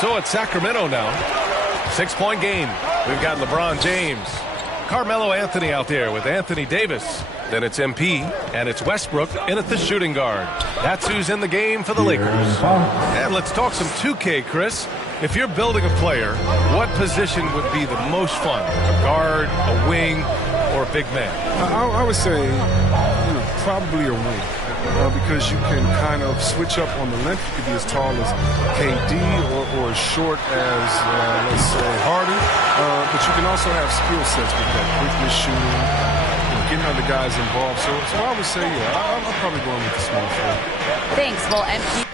So it's Sacramento now. 6-point game. We've got LeBron James. Carmelo Anthony out there with Anthony Davis. Then it's MP, and it's Westbrook in at the shooting guard. That's who's in the game for the Lakers. And let's talk some 2K, Chris. If you're building a player, what position would be the most fun? A guard, a wing, or a big man? I would say probably a wing. Because you can kind of switch up on the length. You could be as tall as KD or as short as, let's say, Harden. But you can also have skill sets with that quickness shooting, getting other guys involved. So I would say, yeah, I'm probably going with the small forward. Thanks. Well, MP.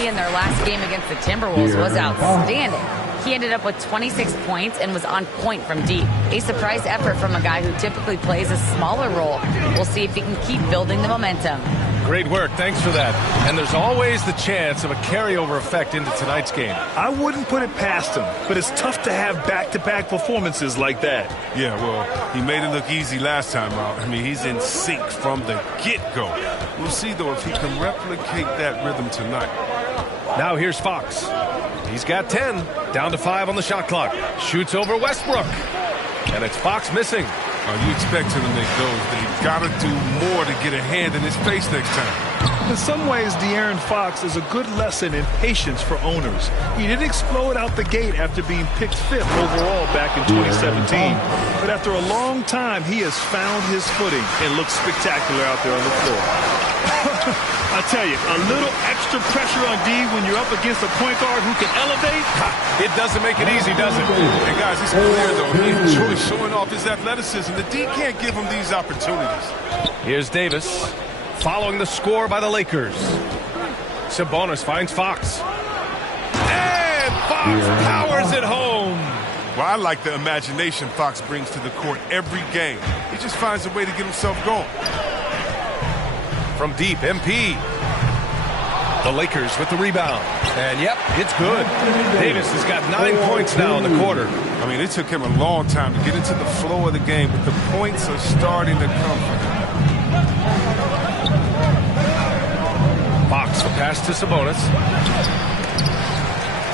In their last game against the Timberwolves was outstanding. He ended up with 26 points and was on point from deep. A surprise effort from a guy who typically plays a smaller role. We'll see if he can keep building the momentum. Great work. Thanks for that. And there's always the chance of a carryover effect into tonight's game. I wouldn't put it past him, but it's tough to have back-to-back performances like that. Yeah, well, he made it look easy last time out. I mean, he's in sync from the get-go. We'll see, though, if he can replicate that rhythm tonight. Now here's Fox. He's got 10. Down to 5 on the shot clock. Shoots over Westbrook. And it's Fox missing. You expect him to make those. They've got to do more to get a hand in his face next time. In some ways, De'Aaron Fox is a good lesson in patience for owners. He didn't explode out the gate after being picked 5th overall back in 2017. But after a long time, he has found his footing and looks spectacular out there on the floor. I tell you, a little extra pressure on D when you're up against a point guard who can elevate. It doesn't make it easy, does it? Hey, guys, it's clear, though. He enjoys showing off his athleticism. The D can't give him these opportunities. Here's Davis, following the score by the Lakers. Sabonis finds Fox. And Fox powers it home. Well, I like the imagination Fox brings to the court every game. He just finds a way to get himself going. From deep, MP. The Lakers with the rebound. And, yep, it's good. Davis has got 9 points now in the quarter. I mean, it took him a long time to get into the flow of the game, but the points are starting to come for him. Fox, the pass to Sabonis.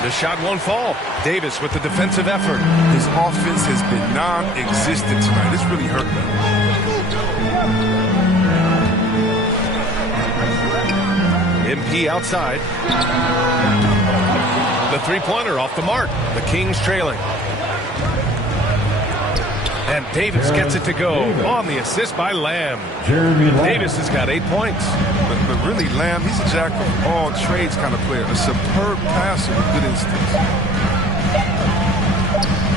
The shot won't fall. Davis with the defensive effort. His offense has been non-existent tonight. It's really hurt them. MP outside. The three-pointer off the mark. The Kings trailing. And Davis gets it to go on the assist by Lamb. Davis has got 8 points. But really, Lamb, he's a jack of all trades kind of player. A superb passer with good instincts.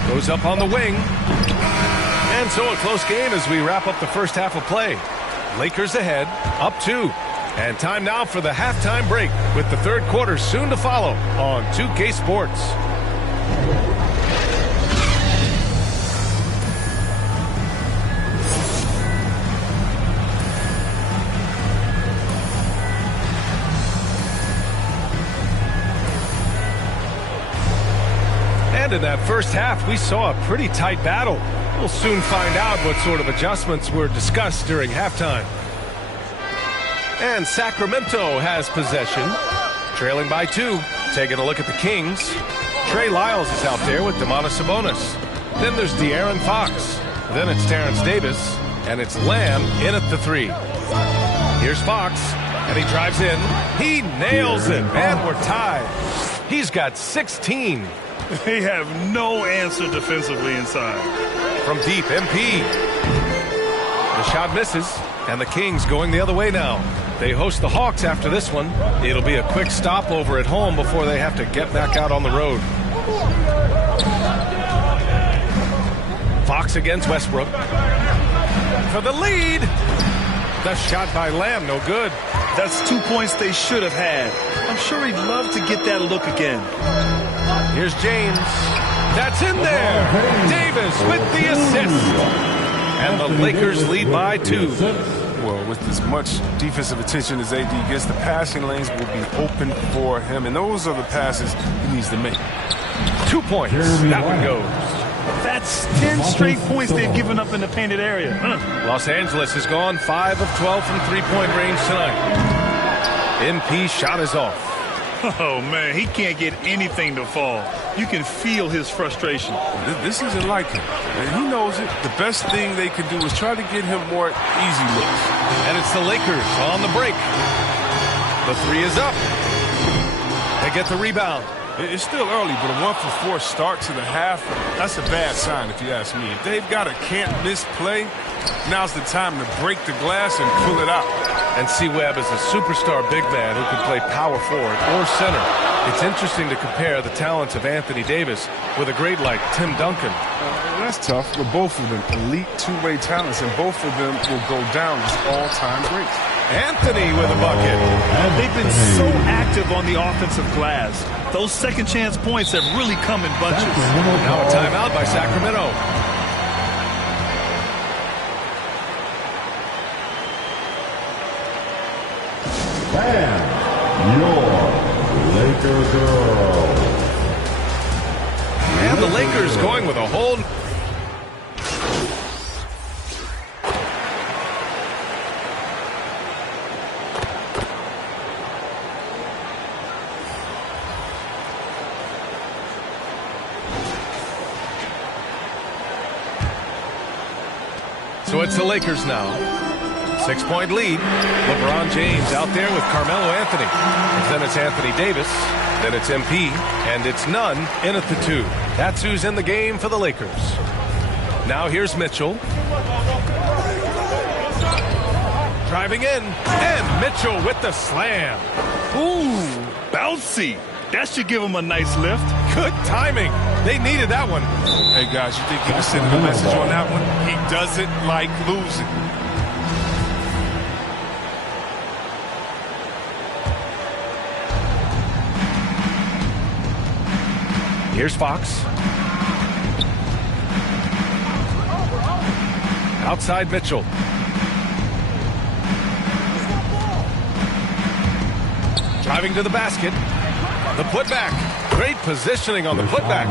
Goes up on the wing. And so a close game as we wrap up the first half of play. Lakers ahead, up 2. And time now for the halftime break with the third quarter soon to follow on 2K Sports. And in that first half, we saw a pretty tight battle. We'll soon find out what sort of adjustments were discussed during halftime. And Sacramento has possession, trailing by 2. Taking a look at the Kings. Trey Lyles is out there with Domantas Sabonis. Then there's De'Aaron Fox. Then it's Terrence Davis. And it's Lamb in at the 3. Here's Fox, and he drives in. He nails it, and we're tied. He's got 16. They have no answer defensively inside. From deep, MP. The shot misses, and the Kings going the other way now. They host the Hawks after this one. It'll be a quick stopover at home before they have to get back out on the road. Fox against Westbrook. For the lead. The shot by Lamb, no good. That's 2 points they should have had. I'm sure he'd love to get that look again. Here's James. That's in there. Davis with the assist. And the Lakers lead by 2. Well, with as much defensive attention as AD gets, the passing lanes will be open for him. And those are the passes he needs to make. 2 points. That one goes. That's 10 straight points they've given up in the painted area. Los Angeles has gone 5 of 12 from three-point range tonight. MP shot is off. Oh, man, he can't get anything to fall. You can feel his frustration. This isn't like him. And he knows it. The best thing they can do is try to get him more easy looks. And it's the Lakers on the break. The three is up. They get the rebound. It's still early, but a 1-for-4 start to the half, that's a bad sign if you ask me. If they've got a can't-miss play, now's the time to break the glass and pull it out. And C-Webb is a superstar big man who can play power forward or center. It's interesting to compare the talents of Anthony Davis with a great like Tim Duncan. That's tough, but both of them elite two-way talents, and both of them will go down as all-time greats. Anthony with a bucket. They've been so active on the offensive glass. Those second-chance points have really come in bunches. Now a timeout by Sacramento. Laker girls. And the Lakers going with a whole... So it's the Lakers now. 6-point lead. LeBron James out there with Carmelo Anthony. And then it's Anthony Davis. Then it's MP. And it's Nunn in at the 2. That's who's in the game for the Lakers. Now here's Mitchell. Driving in. And Mitchell with the slam. Ooh, bouncy. That should give him a nice lift. Good timing. They needed that one. Hey, guys, you think he was sending a message on that one? He doesn't like losing. Here's Fox. Outside Mitchell. Driving to the basket. The putback. Great positioning on the putback.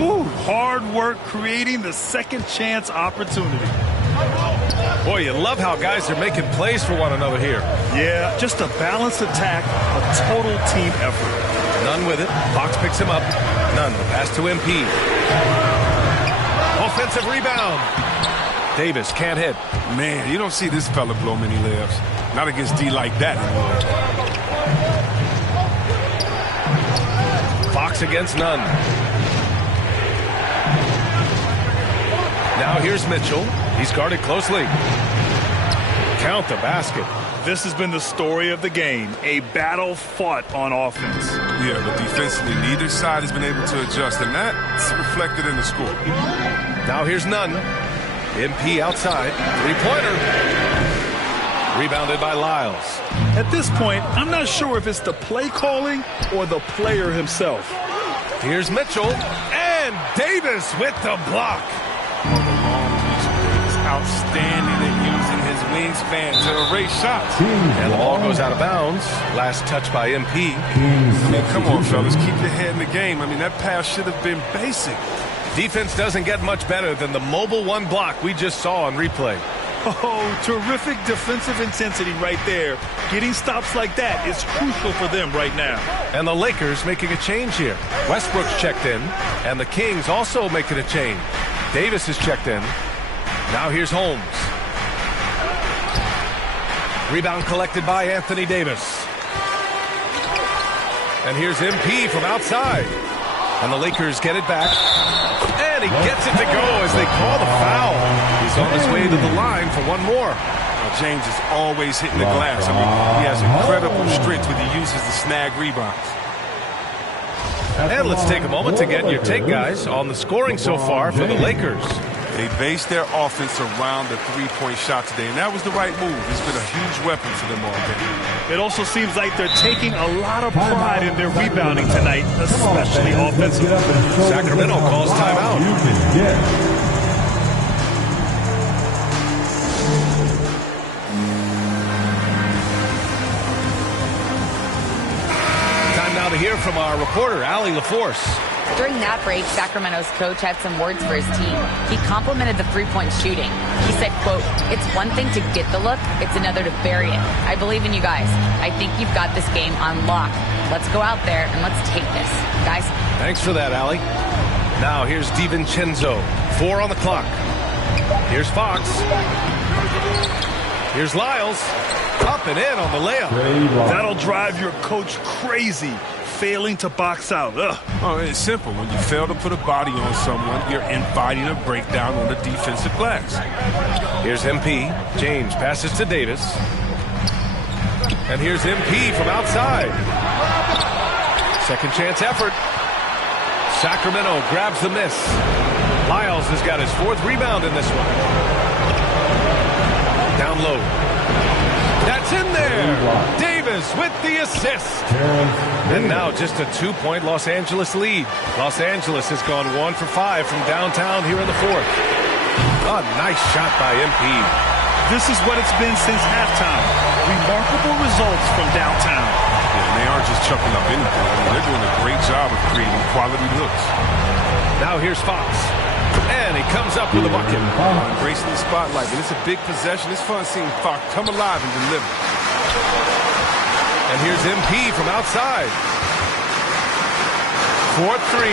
Ooh, hard work creating the second chance opportunity. Boy, you love how guys are making plays for one another here. Yeah, just a balanced attack, a total team effort. Nunn with it. Fox picks him up. Nunn, the pass to MP. Offensive rebound. Davis can't hit. Man, you don't see this fella blow many layups. Not against D like that anymore. Fox against Nunn. Now here's Mitchell. He's guarded closely. Count the basket. This has been the story of the game. A battle fought on offense. Yeah, but defensively, neither side has been able to adjust, and that's reflected in the score. Now here's Nunn. MP outside. Three-pointer. Rebounded by Lyles. At this point, I'm not sure if it's the play calling or the player himself. Here's Mitchell. And Davis with the block. Outstanding at using his wingspan to erase shots. And the ball goes out of bounds. Last touch by MP. I mean, come on, fellas. Keep your head in the game. I mean, that pass should have been basic. Defense doesn't get much better than the mobile one block we just saw on replay. Oh, terrific defensive intensity right there. Getting stops like that is crucial for them right now. And the Lakers making a change here. Westbrook's checked in, and the Kings also making a change. Davis is checked in. Now here's Holmes. Rebound collected by Anthony Davis. And here's MP from outside. And the Lakers get it back. And he gets it to go as they call the foul. He's on his way to the line for one more. Well, James is always hitting the glass. I mean, he has incredible strength when he uses the snag rebounds. And let's take a moment to get your take, guys, on the scoring so far for the Lakers. They based their offense around the three-point shot today, and that was the right move. It's been a huge weapon for them all day. It also seems like they're taking a lot of pride in their rebounding tonight, especially offensively. Sacramento calls timeout. Time now to hear from our reporter, Allie LaForce. During that break, Sacramento's coach had some words for his team. He complimented the three-point shooting. He said, quote, "It's one thing to get the look, it's another to bury it. I believe in you guys. I think you've got this game on lock. Let's go out there and let's take this. Guys." Thanks for that, Allie. Now here's DiVincenzo. 4 on the clock. Here's Fox. Here's Lyles. Up and in on the layup. That'll drive your coach crazy. Failing to box out. Ugh. Oh, it's simple. When you fail to put a body on someone, you're inviting a breakdown on the defensive glass. Here's MP. James passes to Davis. And here's MP from outside. Second chance effort. Sacramento grabs the miss. Lyles has got his 4th rebound in this one. Down low. That's in there. Davis with the assist. And now just a 2-point Los Angeles lead. Los Angeles has gone 1 for 5 from downtown here in the 4th. A nice shot by MP. This is what it's been since halftime. Remarkable results from downtown. Yeah, and they aren't just chucking up anything. I mean, they're doing a great job of creating quality looks. Now here's Fox. And he comes up with a bucket. Embracing the spotlight. And it's a big possession. It's fun seeing Fox come alive and deliver. And here's MP from outside. 4-3.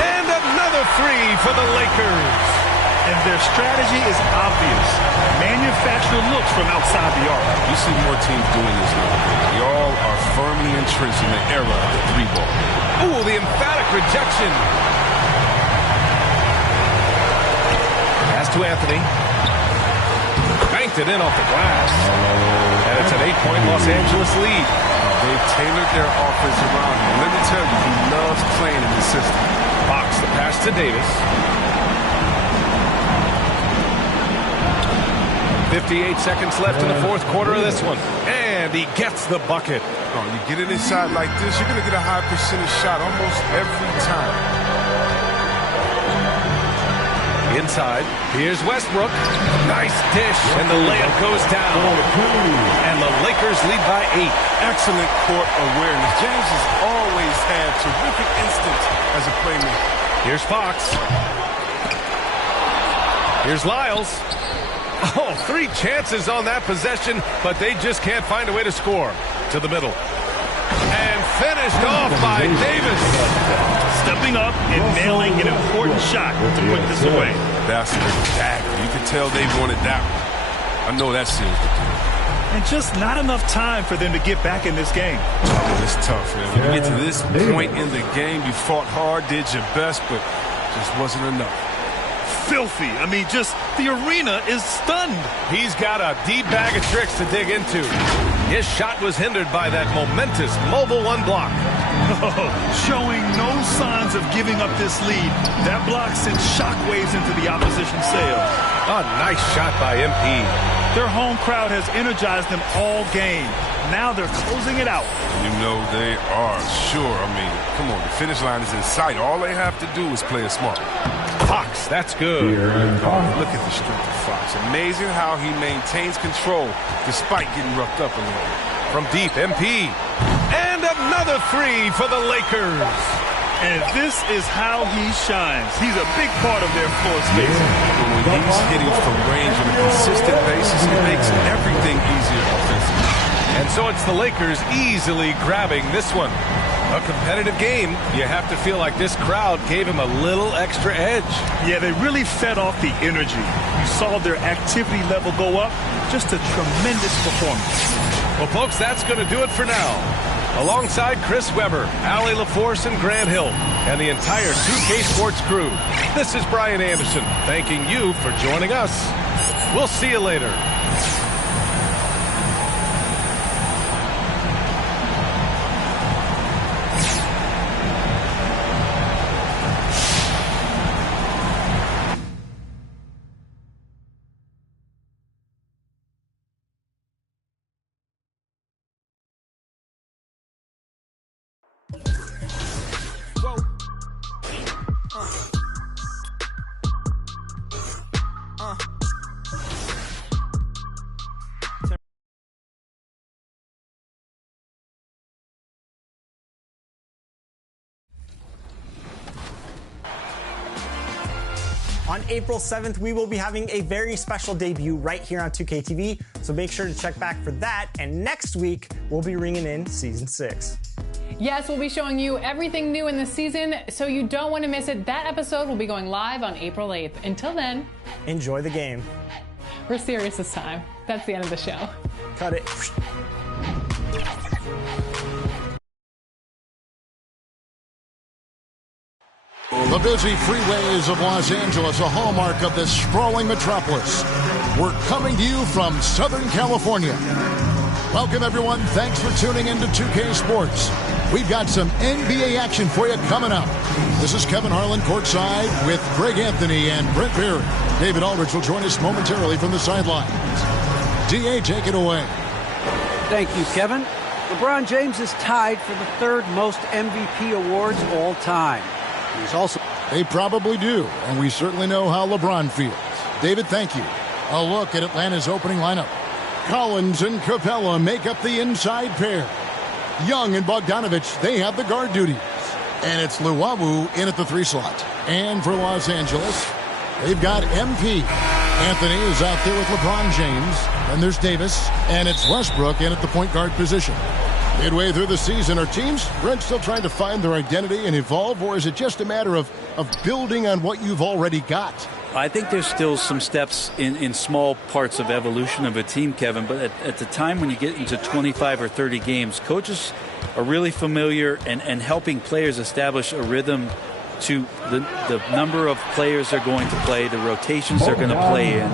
And another 3 for the Lakers. And their strategy is obvious. Manufacture looks from outside the arc. You see more teams doing this now. They all are firmly entrenched in the era of the 3-ball. Ooh, the emphatic rejection. Pass to Anthony. Banked it in off the glass. And it's an 8-point Los Angeles lead. They've tailored their offense around him. Let me tell you, he loves playing in the system. Fox, the pass to Davis. 58 seconds left in the 4th quarter of this one. And he gets the bucket. Oh, you get it inside like this, you're going to get a high percentage shot almost every time. Inside, here's Westbrook. Nice dish, and the layup goes down. And the Lakers lead by 8. Excellent court awareness. James has always had terrific instinct as a playmaker. Here's Fox. Here's Lyles. Oh, 3 chances on that possession, but they just can't find a way to score. To the middle. And finished off by Davis. Stepping up and nailing an important shot to put this away. That's the dagger. You can tell they wanted that one. I know that seals the deal. And just not enough time for them to get back in this game. Oh, it's tough, man. When you get to this point in the game, you fought hard, did your best, but just wasn't enough. Filthy. I mean, just the arena is stunned. He's got a deep bag of tricks to dig into. His shot was hindered by that momentous mobile 1 block. Showing no signs of giving up this lead. That block sent shockwaves into the opposition sails. A nice shot by MP. Their home crowd has energized them all game. Now they're closing it out. You know they are, sure. I mean, come on, the finish line is in sight. All they have to do is play it smart. Fox, that's good. Look at the strength of Fox. Amazing how he maintains control despite getting roughed up a little. From deep, MP. And another 3 for the Lakers. And this is how he shines. He's a big part of their floor space. When he's hitting from range on a consistent basis, it makes everything easier offensively. And so it's the Lakers easily grabbing this one. A competitive game. You have to feel like this crowd gave him a little extra edge. Yeah, they really fed off the energy. You saw their activity level go up. Just a tremendous performance. Well, folks, that's going to do it for now. Alongside Chris Webber, Allie LaForce, and Grant Hill, and the entire 2K Sports crew, this is Brian Anderson, thanking you for joining us. We'll see you later. On April 7th, we will be having a very special debut right here on 2K TV, so make sure to check back for that. And next week, we'll be ringing in Season 6. Yes, we'll be showing you everything new in the season, so you don't want to miss it. That episode will be going live on April 8th. Until then, enjoy the game. We're serious this time. That's the end of the show. Cut it. The busy freeways of Los Angeles, a hallmark of this sprawling metropolis. We're coming to you from Southern California. Welcome, everyone. Thanks for tuning in to 2K Sports. We've got some NBA action for you coming up. This is Kevin Harlan courtside with Greg Anthony and Brent Barry. David Aldridge will join us momentarily from the sidelines. DA, take it away. Thank you, Kevin. LeBron James is tied for the third most MVP awards all time. He's also... They probably do, and we certainly know how LeBron feels. David, thank you. A look at Atlanta's opening lineup. Collins and Capella make up the inside pair. Young and Bogdanovich, they have the guard duties. And it's Luwawu in at the 3 slot. And for Los Angeles, they've got MP. Anthony is out there with LeBron James. And there's Davis. And it's Westbrook in at the point guard position. Midway through the season, are teams, Brent, still trying to find their identity and evolve, or is it just a matter of building on what you've already got? I think there's still some steps in small parts of evolution of a team, Kevin, but at the time when you get into 25 or 30 games, coaches are really familiar and helping players establish a rhythm to the number of players they're going to play, the rotations they're going to play in,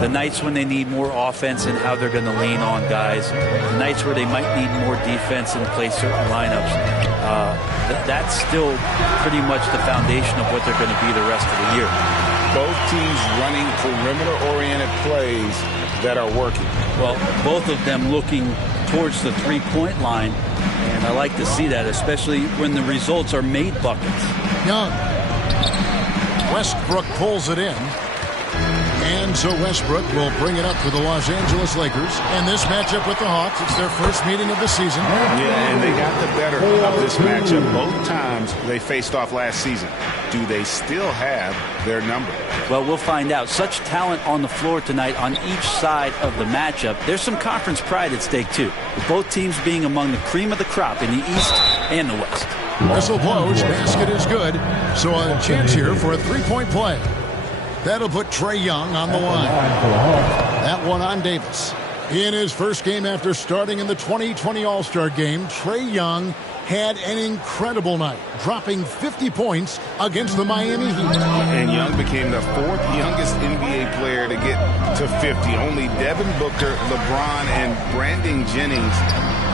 the nights when they need more offense and how they're going to lean on guys, the nights where they might need more defense and play certain lineups. That's still pretty much the foundation of what they're going to be the rest of the year. Both teams running perimeter-oriented plays that are working. Well, both of them looking towards the three-point line, and I like to see that, especially when the results are made buckets. Young. Westbrook pulls it in. And so Westbrook will bring it up for the Los Angeles Lakers. And this matchup with the Hawks, it's their first meeting of the season. Yeah, and they got the better of this matchup both times they faced off last season. Do they still have their number? Well, we'll find out. Such talent on the floor tonight on each side of the matchup. There's some conference pride at stake, too, with both teams being among the cream of the crop in the East and the West. Whistle blows, basket is good. So a chance here for a three-point play. That'll put Trae Young on the line. That one on Davis. In his first game after starting in the 2020 All-Star game, Trae Young had an incredible night, dropping 50 points against the Miami Heat. And Young became the fourth youngest NBA player to get to 50. Only Devin Booker, LeBron, and Brandon Jennings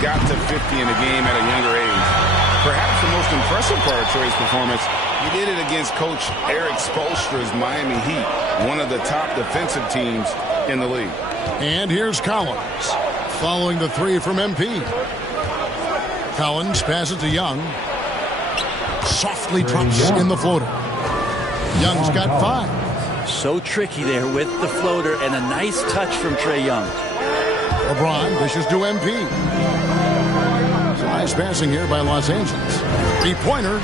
got to 50 in a game at a younger age. Perhaps the most impressive part of Trae's performance, he did it against Coach Eric Spoelstra's Miami Heat, one of the top defensive teams in the league. And here's Collins, following the three from MP. Collins passes to Young. Softly drops in the floater. Young's got 5. So tricky there with the floater and a nice touch from Trae Young. LeBron dishes to MP. Nice passing here by Los Angeles. Three-pointer.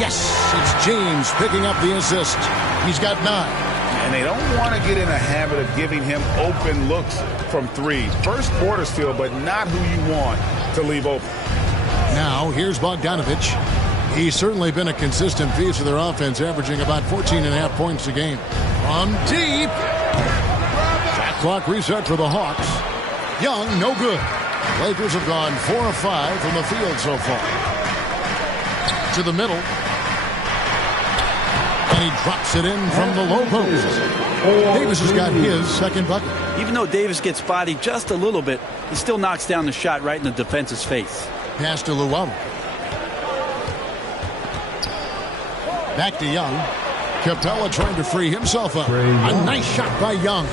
Yes, it's James picking up the assist. He's got 9. And they don't want to get in a habit of giving him open looks from 3. First quarter still, but not who you want to leave open. Now, here's Bogdanovich. He's certainly been a consistent piece of their offense, averaging about 14.5 points a game. From deep. Shot clock reset for the Hawks. Young, no good. Lakers have gone 4 of 5 from the field so far. To the middle. And he drops it in from the low post. Davis has got his second bucket. Even though Davis gets bodied just a little bit, he still knocks down the shot right in the defense's face. Pass to Luwawu. Back to Young. Capella trying to free himself up. A nice shot by Young.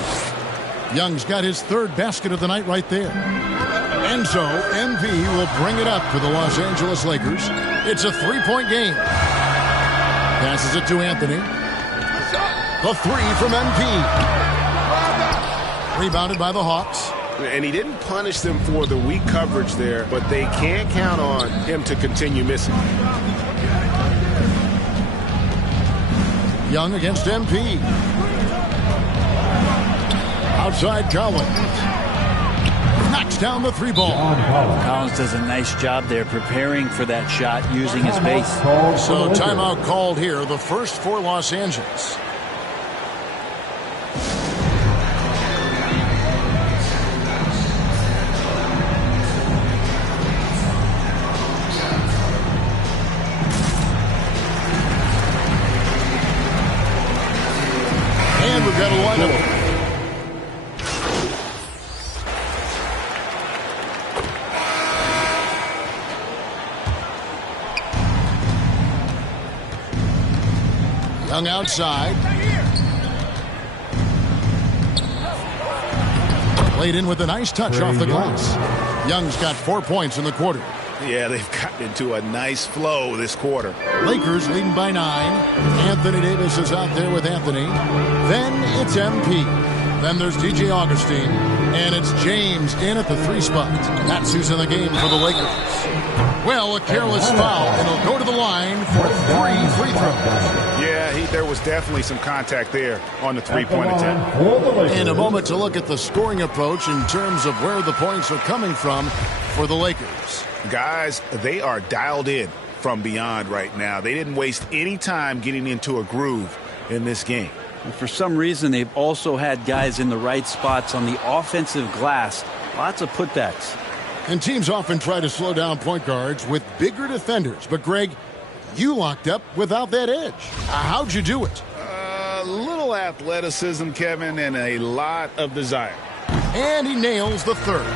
Young's got his 3rd basket of the night right there. And so MP will bring it up for the Los Angeles Lakers. It's a 3-point game. Passes it to Anthony. The three from MP. Rebounded by the Hawks. And he didn't punish them for the weak coverage there, but they can't count on him to continue missing. Young against MP. Outside Collins. Knocks down the three ball. Collins does a nice job there preparing for that shot using his base. So timeout called here, the first for Los Angeles. And we've got a lineup. Young outside. Played in with a nice touch off the glass. Young's got 4 points in the quarter. Yeah, they've gotten into a nice flow this quarter. Lakers leading by 9. Anthony Davis is out there with Anthony. Then it's MP. Then there's DJ Augustine. And it's James in at the 3 spot. That's who's in the game for the Lakers. Well, a careless foul, and he'll go to the line for 3 free throws. Yeah, there was definitely some contact there on the three-point attempt. In a moment to look at the scoring approach in terms of where the points are coming from for the Lakers. Guys, they are dialed in from beyond right now. They didn't waste any time getting into a groove in this game. And for some reason, they've also had guys in the right spots on the offensive glass. Lots of putbacks. And teams often try to slow down point guards with bigger defenders. But, Greg, you locked up without that edge. How'd you do it? A little athleticism, Kevin, and a lot of desire. And he nails the third.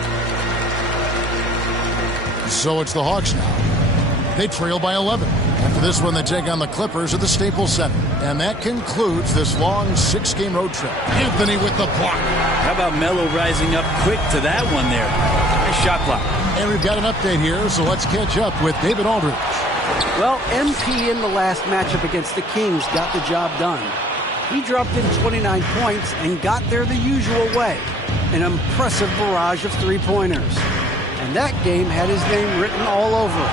So it's the Hawks now. They trail by 11. After this one, they take on the Clippers at the Staples Center. And that concludes this long 6-game road trip. Anthony with the block. How about Melo rising up quick to that one there? Nice shot clock. And we've got an update here, so let's catch up with David Aldridge. Well, MP in the last matchup against the Kings got the job done. He dropped in 29 points and got there the usual way. An impressive barrage of three-pointers. And that game had his name written all over it.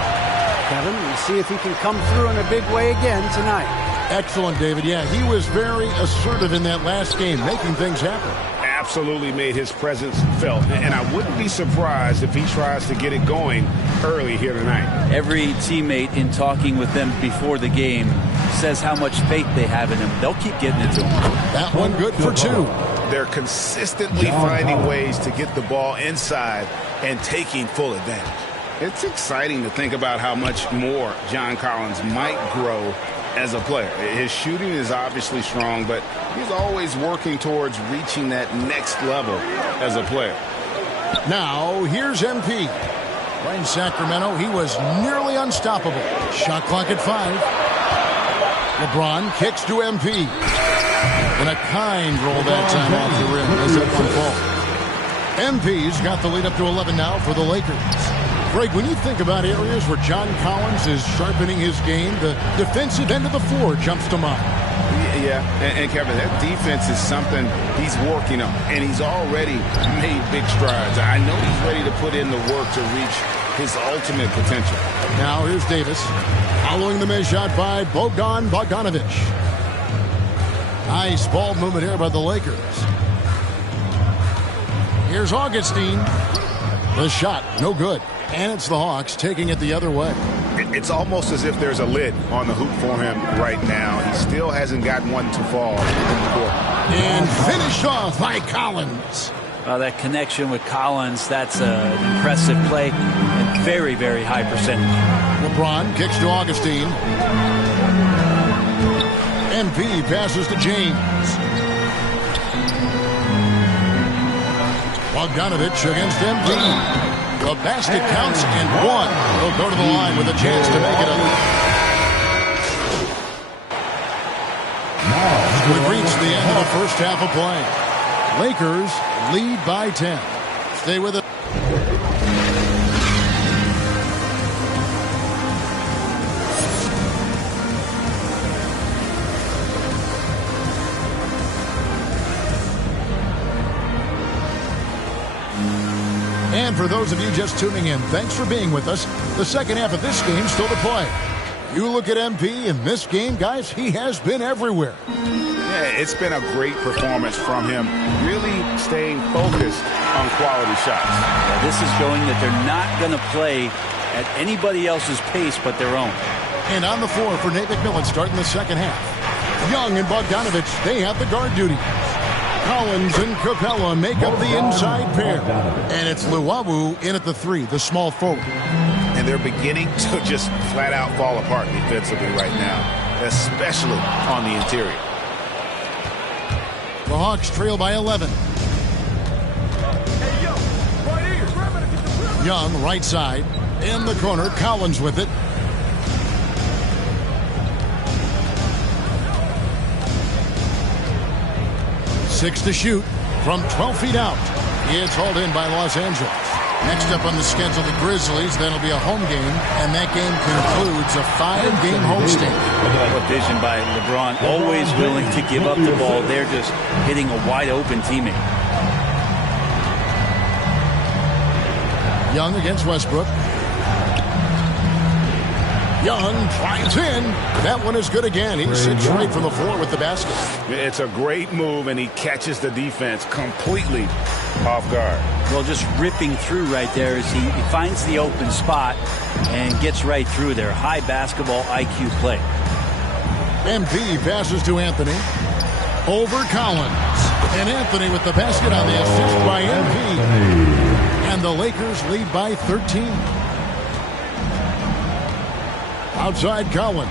Kevin, we'll see if he can come through in a big way again tonight. Excellent, David. Yeah, he was very assertive in that last game, making things happen. Absolutely made his presence felt. And I wouldn't be surprised if he tries to get it going early here tonight. Every teammate in talking with them before the game says how much faith they have in him. They'll keep getting it to him. That one good for 2. They're consistently finding ways to get the ball inside and taking full advantage. It's exciting to think about how much more John Collins might grow as a player. His shooting is obviously strong, but he's always working towards reaching that next level as a player. Now, here's MP. Right in Sacramento, he was nearly unstoppable. Shot clock at 5. LeBron kicks to MP. And a kind roll that time off the rim as that one falls. MP's got the lead up to 11 now for the Lakers. Greg, when you think about areas where John Collins is sharpening his game, the defensive end of the floor jumps to mind. Yeah, and Kevin, that defense is something he's working on, and he's already made big strides. I know he's ready to put in the work to reach his ultimate potential. Now here's Davis, following the missed shot by Bogdanovic. Nice ball movement here by the Lakers. Here's Augustine. The shot, no good. And it's the Hawks taking it the other way. It's almost as if there's a lid on the hoop for him right now. He still hasn't gotten one to fall in the court. And finished off by Collins. That connection with Collins, that's an impressive play. And very, very high percentage. LeBron kicks to Augustine. MP passes to James. Bogdanovic against MP. The basket counts and 1. He'll go to the line with a chance to make it up. We've reached the end of the first half of play. Lakers lead by 10. Stay with it. for those of you just tuning in, thanks for being with us. The second half of this game still to play. You look at MP in this game, guys, he has been everywhere. Yeah, it's been a great performance from him, really staying focused on quality shots. Yeah, this is showing that they're not going to play at anybody else's pace but their own. And on the floor for Nate McMillan starting the second half. Young and Bogdanovich, they have the guard duty. Collins and Capella make up the inside pair. And it's Luwawu in at the 3, the small forward. And they're beginning to just flat out fall apart defensively right now, especially on the interior. The Hawks trail by 11. Young, right side. In the corner, Collins with it. Six to shoot from 12 feet out. It's hauled in by Los Angeles. Next up on the schedule, the Grizzlies. That'll be a home game, and that game concludes a 5-game homestand. What vision by LeBron, always willing to give up the ball. They're just hitting a wide-open teammate. Young against Westbrook. Young drives in. That one is good again. He sits right from the floor with the basket. It's a great move, and he catches the defense completely off guard. Well, just ripping through right there as he finds the open spot and gets right through there. High basketball IQ play. MP passes to Anthony. Over Collins. And Anthony with the basket on the assist by MP. And the Lakers lead by 13. Outside Collins.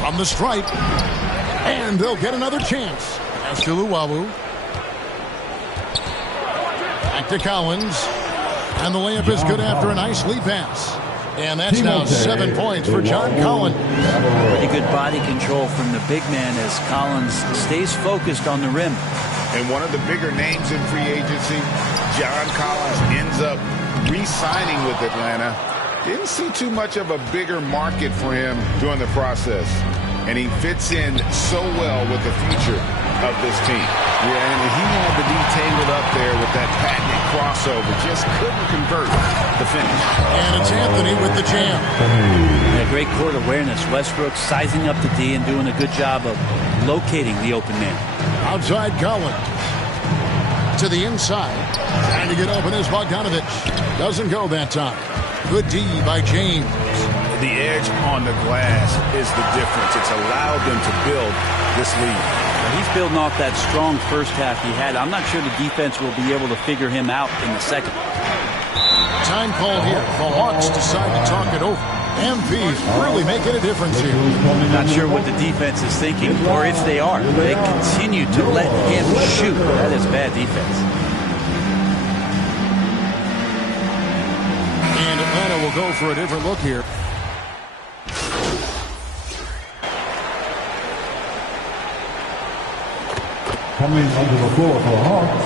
From the stripe. And they'll get another chance. Pass to Luwawu. Back to Collins. And the layup is good after a nice lead pass. And that's now 7 points for John Collins. Pretty good body control from the big man as Collins stays focused on the rim. And one of the bigger names in free agency, John Collins, ends up re-signing with Atlanta. Didn't see too much of a bigger market for him during the process. And he fits in so well with the future of this team. Yeah, and he had to be tangled up there with that patented crossover. Just couldn't convert the finish. And it's Anthony with the jam. Yeah, great court awareness. Westbrook sizing up the D and doing a good job of locating the open man. Outside Collins. To the inside. Trying to get open is Bogdanovich. Doesn't go that time. Good D by James. The edge on the glass is the difference. It's allowed them to build this lead. He's building off that strong first half he had. I'm not sure the defense will be able to figure him out in the second. Time call here. The Hawks decide to talk it over. MP's really making a difference here. Not sure what the defense is thinking, or if they are. They continue to let him shoot. That is bad defense. And Atlanta will go for a different look here. Coming onto the floor for the Hawks.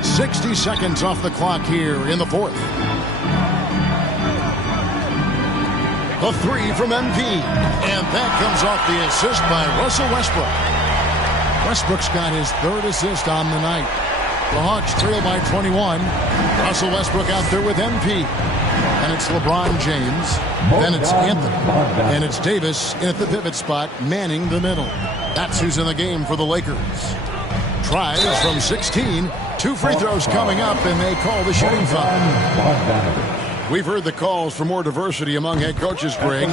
.60 seconds off the clock here in the fourth. The 3 from MP. And that comes off the assist by Russell Westbrook. Westbrook's got his 3rd assist on the night. The Hawks trail by 21. Russell Westbrook out there with MP. And it's LeBron James. Then it's Anthony. And it's Davis in at the pivot spot, manning the middle. That's who's in the game for the Lakers. Tries from 16. 2 free throws coming up, and they call the shooting foul. We've heard the calls for more diversity among head coaches, Greg.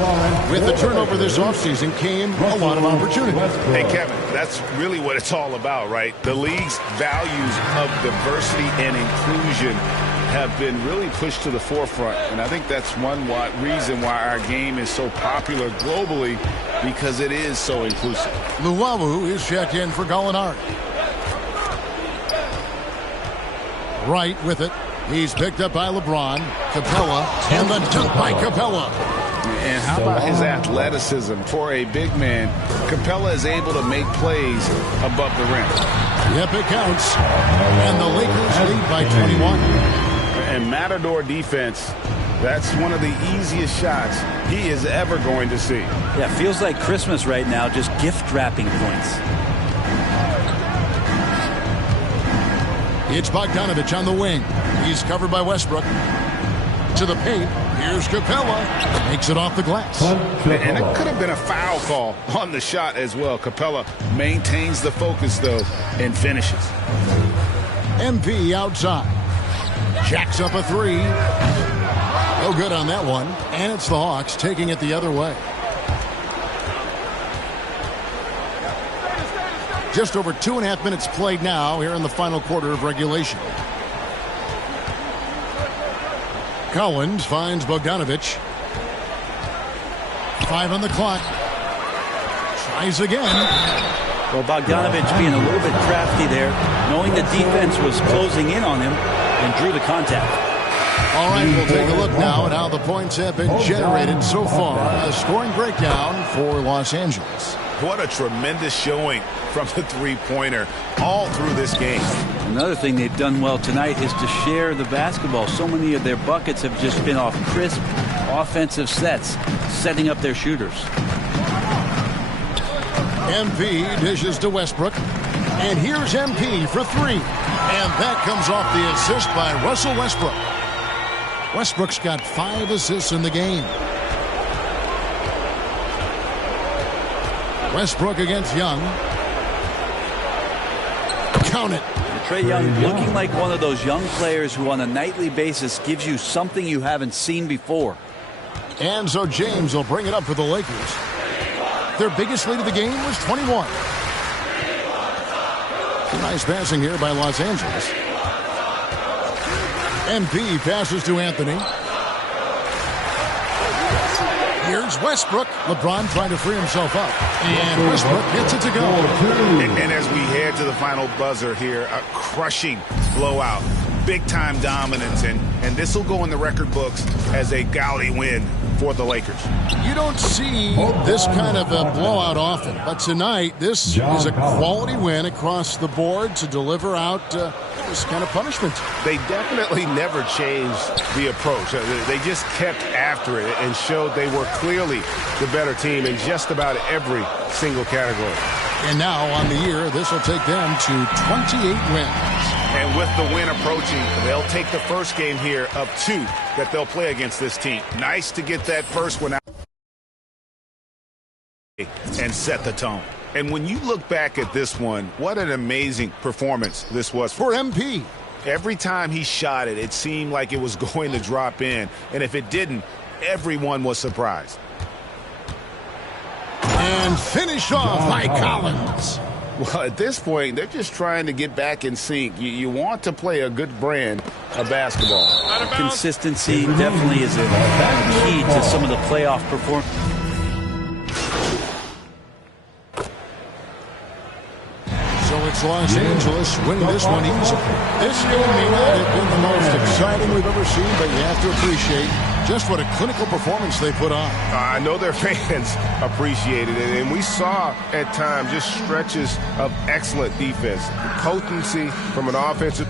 With the turnover this offseason came a lot of opportunity. Hey, Kevin, that's really what it's all about, right? The league's values of diversity and inclusion have been really pushed to the forefront, and I think that's one reason why our game is so popular globally, because it is so inclusive. Luwawu is checked in for Gallinari. Right with it. He's picked up by LeBron. Capella, and the dunk by Capella. And how about his athleticism for a big man? Capella is able to make plays above the rim. Yep, it counts. And the Lakers lead by 21. And Matador defense That's one of the easiest shots he is ever going to see. Yeah, feels like Christmas right now, just gift wrapping points. It's Bogdanovich on the wing. He's covered by Westbrook. To the paint. Here's Capella. Makes it off the glass. And it could have been a foul call on the shot as well. Capella maintains the focus, though, and finishes. MP outside. Jacks up a three. No good on that one. And it's the Hawks taking it the other way. Just over 2.5 minutes played now here in the final quarter of regulation. Collins finds Bogdanovich. 5 on the clock. Tries again. Well, Bogdanovich being a little bit crafty there, knowing the defense was closing in on him, and drew the contact. All right, we'll take a look now at how the points have been generated so far. A scoring breakdown for Los Angeles. What a tremendous showing from the three-pointer all through this game. Another thing they've done well tonight is to share the basketball. So many of their buckets have just been off crisp offensive sets, setting up their shooters. MP dishes to Westbrook. And here's MP for three. And that comes off the assist by Russell Westbrook. Westbrook's got 5 assists in the game. Westbrook against Young. Count it. Trae Young looking like one of those young players who on a nightly basis gives you something you haven't seen before. And so James will bring it up for the Lakers. Their biggest lead of the game was 21. Nice passing here by Los Angeles. MP passes to Anthony. Here's Westbrook. LeBron trying to free himself up. And Westbrook gets it to go. And as we head to the final buzzer here, a crushing blowout. Big-time dominance. And this will go in the record books as a gaudy win for the Lakers. You don't see this kind of a blowout often. But tonight, this is a quality win across the board to deliver out this kind of punishment. They definitely never changed the approach. They just kept after it and showed they were clearly the better team in just about every single category. And now on the year, this will take them to 28 wins. And with the win approaching, they'll take the first game here of 2 that they'll play against this team. Nice to get that first one out and set the tone. And when you look back at this one, what an amazing performance this was for MP. Every time he shot it, it seemed like it was going to drop in. And if it didn't, everyone was surprised. And finish off by Collins. Well, at this point, they're just trying to get back in sync. You want to play a good brand of basketball. Consistency definitely is a key to some of the playoff performance. So it's Los Angeles winning this one easily. This game may not have been the most exciting we've ever seen, but you have to appreciate just what a clinical performance they put on. I know their fans appreciated it, and we saw at times just stretches of excellent defense. The potency from an offensive